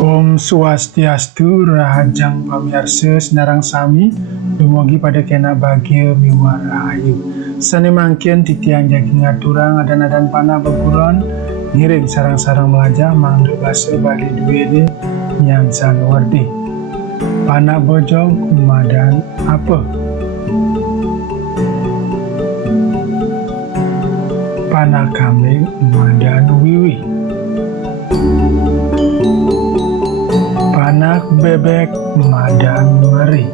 Om Swastiastu, rahajang pamirsa senarang sami dumugi pada kena bahagia miwah rahayu. Sane mangkin titiang jagi ngaturang adan-adan panah beburon ngiring sarang-sarang melajah mangdu basa Bali duwe nyang sanuwardi. Panah bojong kumadan apa? Panah kambing madan wiwi. Panak bebek madan meri.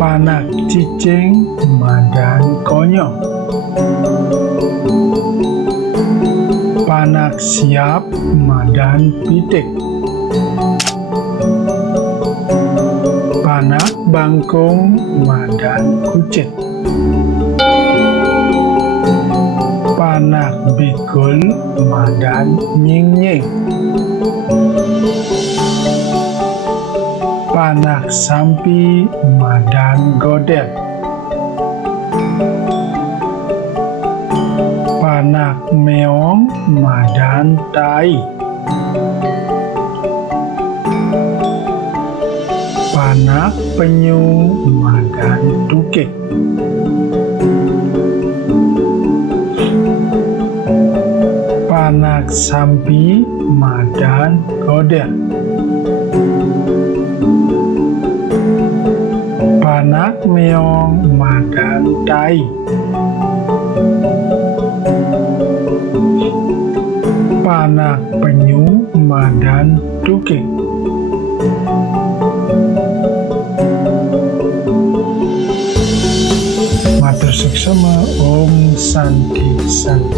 Panak cicing madan konyol. Panak siap madan pitik. Panak bangkung madan kucit. Panak bikul madan nying-nying. Panak sampi madan godel. Panak meong madan tai. Panak penyu madan tukik. Panak sampi madan godel. Panak meong madan tai. Panak penyu madan tukik. Matur suksema. Om Santi Santi.